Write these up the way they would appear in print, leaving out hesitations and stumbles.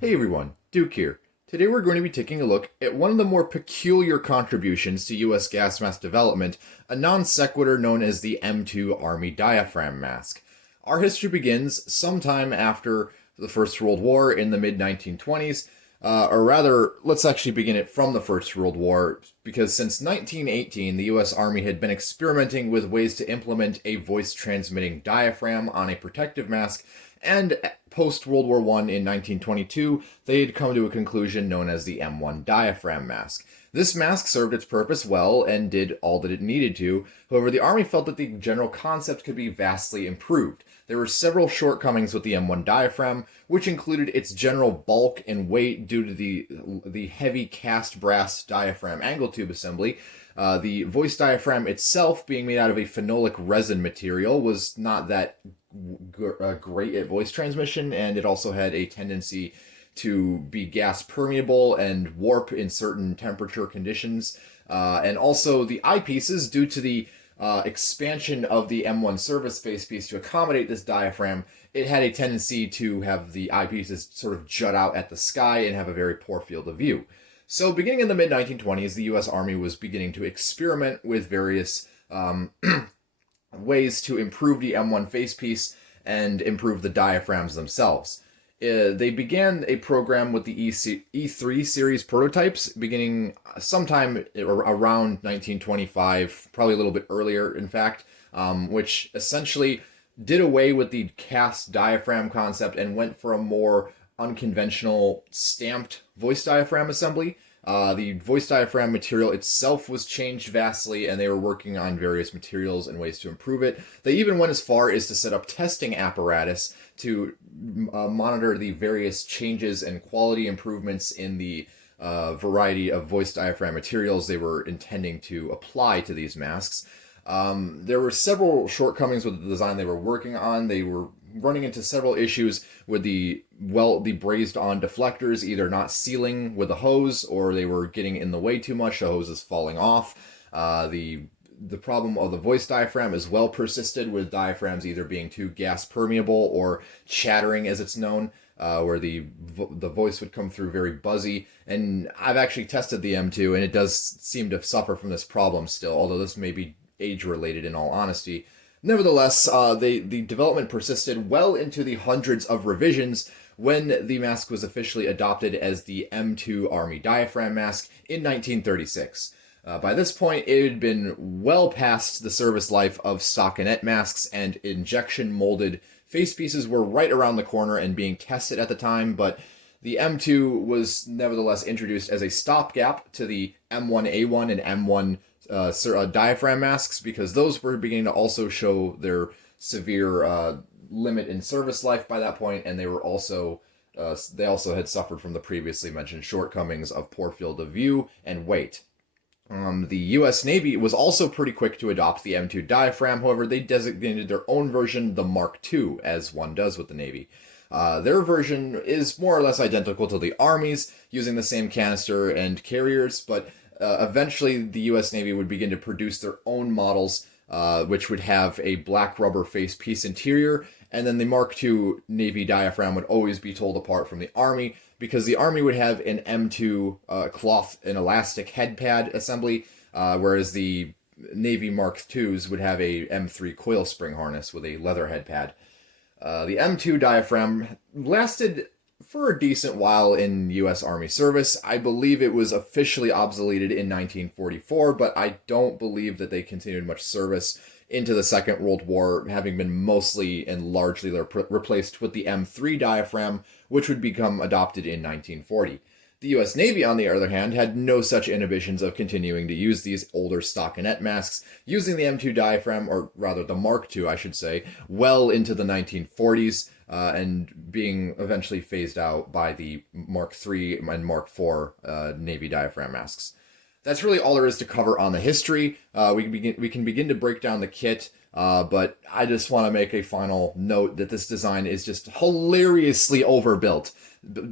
Hey everyone, Duke here. Today we're going to be taking a look at one of the more peculiar contributions to U.S. gas mask development, a non sequitur known as the M2 Army Diaphragm Mask. Our history begins sometime after the First World War in the mid 1920s, or rather, let's actually begin it from the First World War, because since 1918, the U.S. Army had been experimenting with ways to implement a voice transmitting diaphragm on a protective mask, and post World War I in 1922, they had come to a conclusion known as the M1 diaphragm mask. This mask served its purpose well and did all that it needed to. However, the Army felt that the general concept could be vastly improved. There were several shortcomings with the M1 diaphragm, which included its general bulk and weight due to the heavy cast brass diaphragm angle tube assembly. The voice diaphragm itself, being made out of a phenolic resin material, was not that great at voice transmission, and it also had a tendency to be gas permeable and warp in certain temperature conditions. And also the eyepieces, due to the expansion of the M1 service facepiece to accommodate this diaphragm, it had a tendency to have the eyepieces sort of jut out at the sky and have a very poor field of view. So beginning in the mid-1920s, the U.S. Army was beginning to experiment with various ways to improve the M1 facepiece and improve the diaphragms themselves. They began a program with the E3 series prototypes beginning sometime around 1925, probably a little bit earlier, in fact, which essentially did away with the cast diaphragm concept and went for a more unconventional stamped voice diaphragm assembly. The voice diaphragm material itself was changed vastly, and they were working on various materials and ways to improve it. They even went as far as to set up testing apparatus to monitor the various changes and quality improvements in the variety of voice diaphragm materials they were intending to apply to these masks. There were several shortcomings with the design they were working on. They were running into several issues with the brazed on deflectors, either not sealing with a hose, or they were getting in the way too much, the hose is falling off. The problem of the voice diaphragm as well persisted, with diaphragms either being too gas permeable or chattering, as it's known, where the voice would come through very buzzy. And I've actually tested the M2, and it does seem to suffer from this problem still, although this may be age-related in all honesty. Nevertheless, the development persisted well into the hundreds of revisions when the mask was officially adopted as the M2 Army Diaphragm Mask in 1936. By this point, it had been well past the service life of stockinette masks, and injection-molded facepieces were right around the corner and being tested at the time, but the M2 was nevertheless introduced as a stopgap to the M1A1 and M1 diaphragm masks, because those were beginning to also show their severe limit in service life by that point, and they also had suffered from the previously mentioned shortcomings of poor field of view and weight. The U.S. Navy was also pretty quick to adopt the M2 diaphragm. However, they designated their own version the Mark II, as one does with the Navy. Their version is more or less identical to the Army's, using the same canister and carriers, but eventually the U.S. Navy would begin to produce their own models, which would have a black rubber facepiece interior, and then the Mark II Navy diaphragm would always be told apart from the Army, because the Army would have an M2 cloth and elastic head pad assembly, whereas the Navy Mark IIs would have a M3 coil spring harness with a leather head pad. The M2 diaphragm lasted for a decent while in U.S. Army service. I believe it was officially obsoleted in 1944, but I don't believe that they continued much service into the Second World War, having been mostly and largely replaced with the M3 diaphragm, which would become adopted in 1940. The U.S. Navy, on the other hand, had no such inhibitions of continuing to use these older stockinette masks, using the M2 diaphragm, or rather the Mark II, I should say, well into the 1940s, and being eventually phased out by the Mark III and Mark IV Navy diaphragm masks. That's really all there is to cover on the history. We can begin to break down the kit. But I just want to make a final note that this design is just hilariously overbuilt.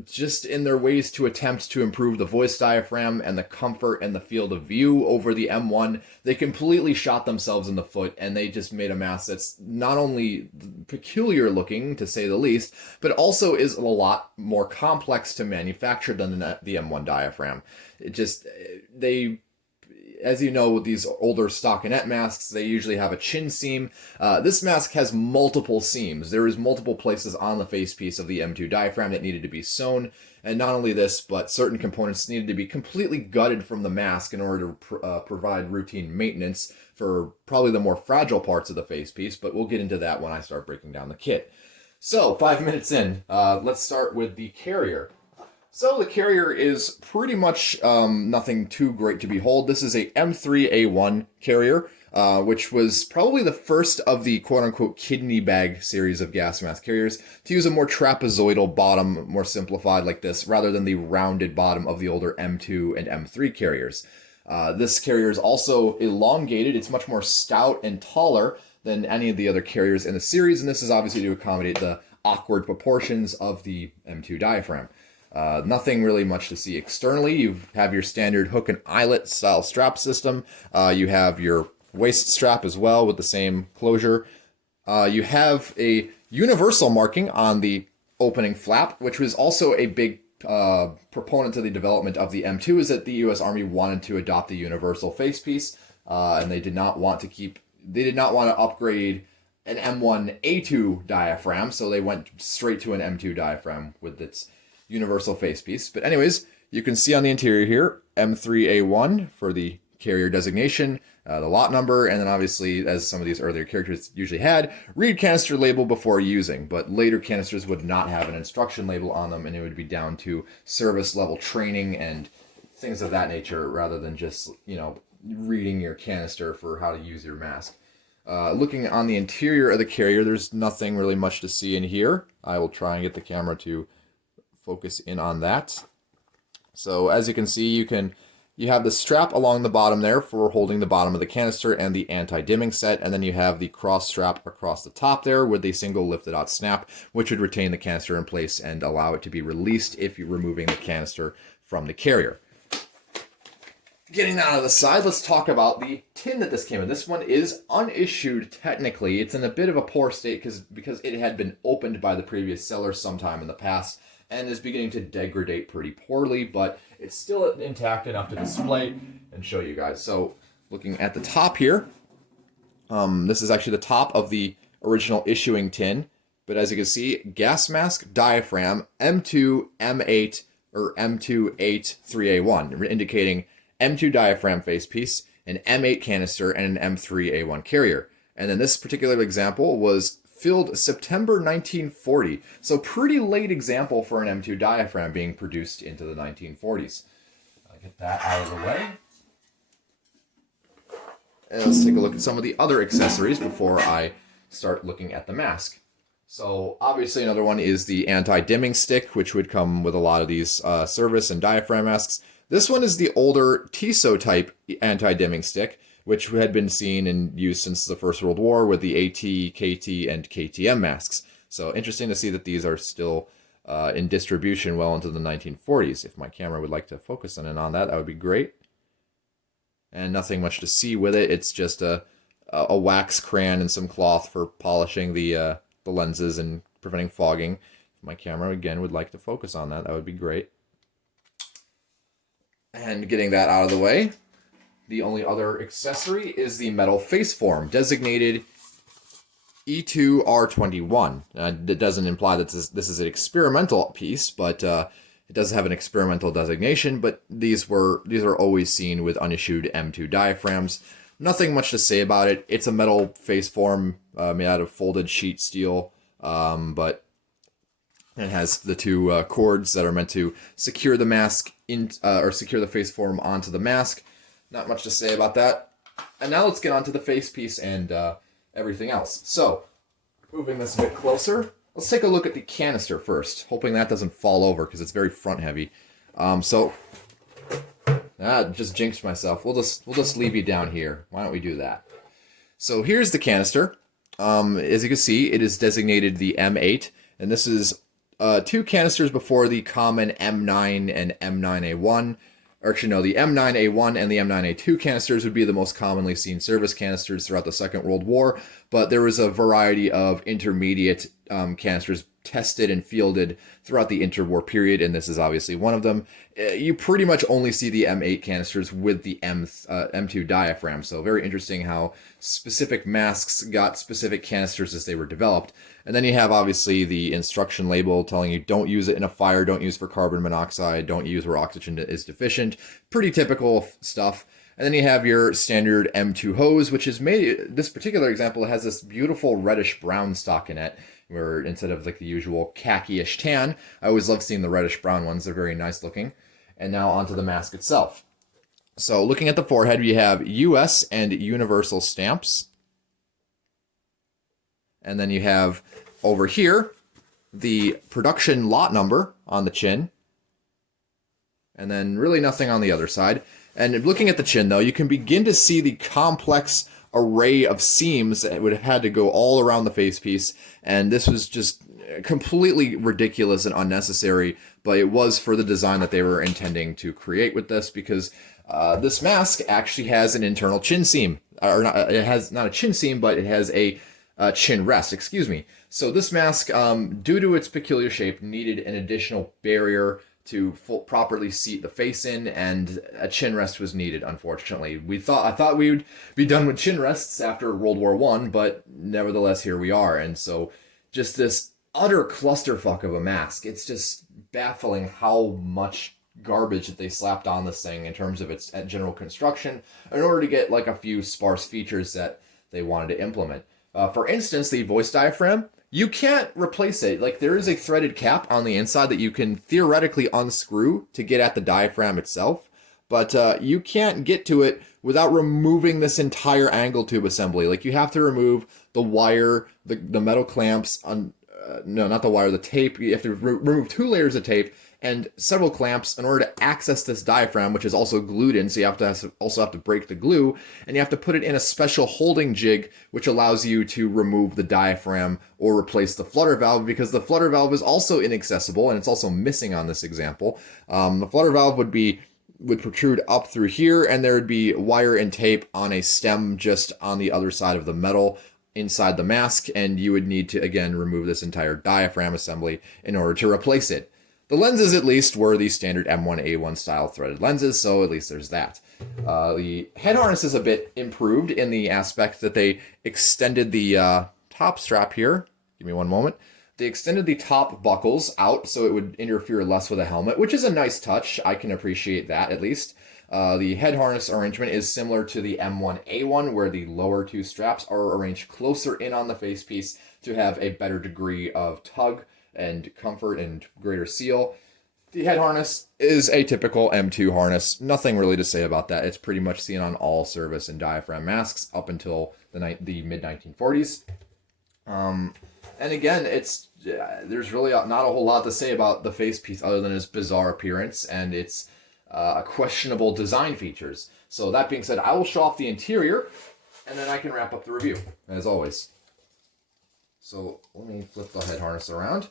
Just in their ways to attempt to improve the voice diaphragm and the comfort and the field of view over the M1, they completely shot themselves in the foot, and they just made a mask that's not only peculiar looking, to say the least, but also is a lot more complex to manufacture than the M1 diaphragm. It just, they, as you know, with these older stockinette masks, they usually have a chin seam. This mask has multiple seams. There is multiple places on the facepiece of the M2 diaphragm that needed to be sewn. And not only this, but certain components needed to be completely gutted from the mask in order to provide routine maintenance for probably the more fragile parts of the facepiece. But we'll get into that when I start breaking down the kit. So, 5 minutes in, let's start with the carrier. So the carrier is pretty much nothing too great to behold. This is a M3A1 carrier, which was probably the first of the quote-unquote kidney bag series of gas mask carriers to use a more trapezoidal bottom, more simplified like this, rather than the rounded bottom of the older M2 and M3 carriers. This carrier is also elongated. It's much more stout and taller than any of the other carriers in the series, and this is obviously to accommodate the awkward proportions of the M2 diaphragm. Nothing really much to see externally. You have your standard hook and eyelet style strap system. You have your waist strap as well with the same closure. You have a universal marking on the opening flap, which was also a big proponent to the development of the M2, is that the U.S. Army wanted to adopt the universal facepiece, and they did not want to upgrade an M1A2 diaphragm, so they went straight to an M2 diaphragm with its universal facepiece. But anyways, you can see on the interior here, M3A1 for the carrier designation, the lot number, and then obviously, as some of these earlier characters usually had, read canister label before using. But later canisters would not have an instruction label on them, and it would be down to service level training and things of that nature, rather than just, reading your canister for how to use your mask. Looking on the interior of the carrier, there's nothing really much to see in here. I will try and get the camera to focus in on that. So as you can see, you have the strap along the bottom there for holding the bottom of the canister and the anti-dimming set, and then you have the cross strap across the top there with a single lifted out snap, which would retain the canister in place and allow it to be released if you're removing the canister from the carrier. Getting that out of the side, let's talk about the tin that this came in. This one is unissued technically. It's in a bit of a poor state because it had been opened by the previous seller sometime in the past and is beginning to degrade pretty poorly, but it's still intact enough to display and show you guys. So looking at the top here, this is actually the top of the original issuing tin, but as you can see, gas mask diaphragm M2 M8 or M2 3A1, indicating M2 diaphragm facepiece, an M8 canister, and an M3A1 carrier. And then this particular example was filled September 1940, so pretty late example for an M2 diaphragm being produced into the 1940s. I'll get that out of the way. And let's take a look at some of the other accessories before I start looking at the mask. So obviously another one is the anti-dimming stick, which would come with a lot of these service and diaphragm masks. This one is the older TISO type anti-dimming stick, which had been seen and used since the First World War with the AT, KT, and KTM masks. So interesting to see that these are still in distribution well into the 1940s. If my camera would like to focus on that would be great. And nothing much to see with it. It's just a wax crayon and some cloth for polishing the lenses and preventing fogging. If my camera, again, would like to focus on that would be great. And getting that out of the way, the only other accessory is the metal face form, designated E2R21. That doesn't imply that this is an experimental piece, but it does have an experimental designation, but these are always seen with unissued M2 diaphragms. Nothing much to say about it. It's a metal face form made out of folded sheet steel, but it has the two cords that are meant to secure the mask or secure the face form onto the mask. Not much to say about that. And now let's get on to the face piece and everything else. So, moving this a bit closer, let's take a look at the canister first, hoping that doesn't fall over because it's very front heavy. Just jinxed myself. We'll just leave you down here. Why don't we do that? So here's the canister. As you can see, it is designated the M8, and this is two canisters before the common M9 and M9A1. Or actually, no, the M9A1 and the M9A2 canisters would be the most commonly seen service canisters throughout the Second World War, but there was a variety of intermediate canisters tested and fielded throughout the interwar period, and this is obviously one of them. You pretty much only see the M8 canisters with the M2 diaphragm, so very interesting how specific masks got specific canisters as they were developed. And then you have obviously the instruction label telling you don't use it in a fire, don't use for carbon monoxide, don't use where oxygen is deficient. Pretty typical stuff. And then you have your standard M2 hose, which is made, this particular example has this beautiful reddish brown stockinette, where instead of like the usual khaki-ish tan, I always love seeing the reddish brown ones. They're very nice looking. And now onto the mask itself. So looking at the forehead, we have US and universal stamps. And then you have over here the production lot number on the chin. And then really nothing on the other side. And looking at the chin, though, you can begin to see the complex array of seams that would have had to go all around the facepiece. And this was just completely ridiculous and unnecessary, but it was for the design that they were intending to create with this, because this mask actually has an internal chin seam. Or not, it has not a chin seam, but it has a chin rest, excuse me. So this mask, due to its peculiar shape, needed an additional barrier to properly seat the face in, and a chin rest was needed, unfortunately. I thought we would be done with chin rests after World War I, but nevertheless, here we are. And so just this utter clusterfuck of a mask. It's just baffling how much garbage that they slapped on this thing in terms of its general construction in order to get like a few sparse features that they wanted to implement. For instance, the voice diaphragm, you can't replace it. Like, there is a threaded cap on the inside that you can theoretically unscrew to get at the diaphragm itself, but you can't get to it without removing this entire angle tube assembly. Like, you have to remove the wire, the metal clamps, no, not the wire, the tape. You have to remove 2 layers of tape and several clamps in order to access this diaphragm, which is also glued in, so you also have to break the glue, and you have to put it in a special holding jig, which allows you to remove the diaphragm or replace the flutter valve, because the flutter valve is also inaccessible, and it's also missing on this example. The flutter valve would protrude up through here, and there would be wire and tape on a stem just on the other side of the metal inside the mask, and you would need to, again, remove this entire diaphragm assembly in order to replace it. The lenses, at least, were the standard M1A1 style threaded lenses, so at least there's that. The head harness is a bit improved in the aspect that they extended the top strap here. Give me one moment. They extended the top buckles out so it would interfere less with a helmet, which is a nice touch. I can appreciate that, at least. The head harness arrangement is similar to the M1A1, where the lower 2 straps are arranged closer in on the facepiece to have a better degree of tug and comfort and greater seal. The head harness is a typical M2 harness. Nothing really to say about that. It's pretty much seen on all service and diaphragm masks up until the mid-1940s. And again, there's really not a whole lot to say about the facepiece other than its bizarre appearance and its questionable design features. So that being said, I will show off the interior, and then I can wrap up the review, as always. So let me flip the head harness around.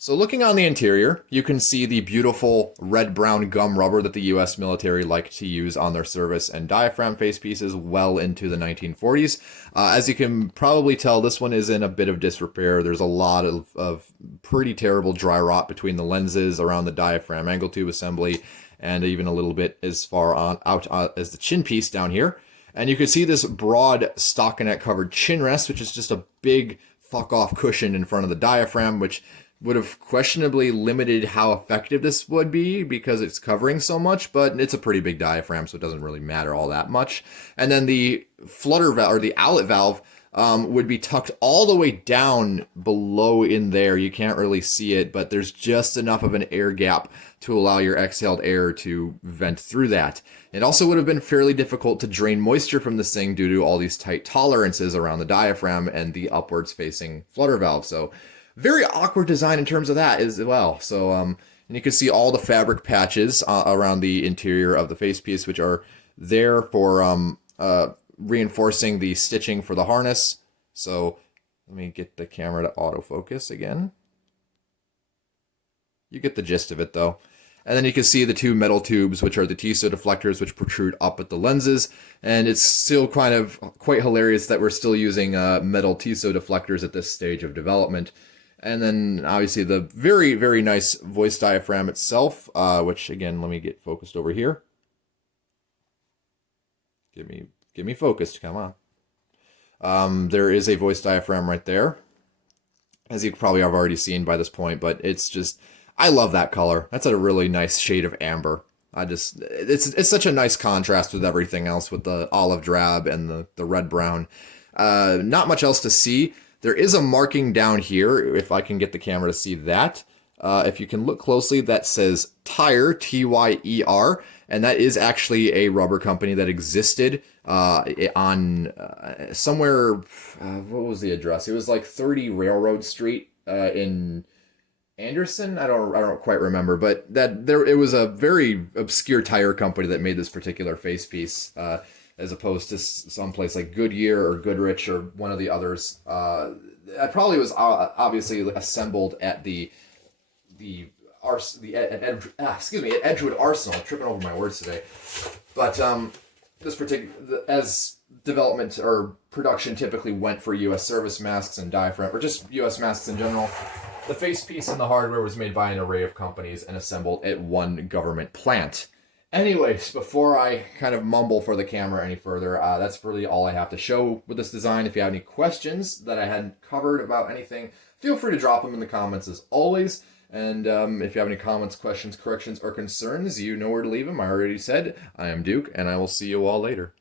So looking on the interior, you can see the beautiful red-brown gum rubber that the U.S. military liked to use on their service and diaphragm facepieces well into the 1940s. As you can probably tell, this one is in a bit of disrepair. There's a lot of pretty terrible dry rot between the lenses, around the diaphragm angle tube assembly, and even a little bit as far out as the chin piece down here. And you can see this broad stockinette-covered chin rest, which is just a big fuck-off cushion in front of the diaphragm, which would have questionably limited how effective this would be because it's covering so much, but it's a pretty big diaphragm, so it doesn't really matter all that much. And then the flutter valve, or the outlet valve, would be tucked all the way down below in there. You can't really see it, but there's just enough of an air gap to allow your exhaled air to vent through that. It also would have been fairly difficult to drain moisture from this thing due to all these tight tolerances around the diaphragm and the upwards facing flutter valve. So very awkward design in terms of that as well. So, and you can see all the fabric patches around the interior of the facepiece, which are there for reinforcing the stitching for the harness. So let me get the camera to autofocus again. You get the gist of it though. And then you can see the two metal tubes, which are the TISO deflectors, which protrude up at the lenses. And it's still kind of quite hilarious that we're still using metal TISO deflectors at this stage of development. And then obviously the very, very nice voice diaphragm itself, which again, let me get focused over here. Get me focused, come on. There is a voice diaphragm right there, as you probably have already seen by this point, but it's just, I love that color. That's a really nice shade of amber. It's such a nice contrast with everything else, with the olive drab and the red brown. Not much else to see. There is a marking down here, if I can get the camera to see that. If you can look closely, that says Tyer, T-Y-E-R, and that is actually a rubber company that existed on somewhere, what was the address? It was like 30 Railroad Street in Anderson. I don't quite remember, but it was a very obscure tire company that made this particular face piece, as opposed to someplace like Goodyear or Goodrich or one of the others. It probably was obviously assembled at at Edgewood Arsenal. I'm tripping over my words today, but this particular, as development or production typically went for U.S. service masks and diaphragm, or just U.S. masks in general, the face piece and the hardware was made by an array of companies and assembled at one government plant. Anyways, before I kind of mumble for the camera any further, that's really all I have to show with this design. If you have any questions that I hadn't covered about anything, feel free to drop them in the comments as always. And if you have any comments, questions, corrections, or concerns, you know where to leave them. I already said I am Duke, and I will see you all later.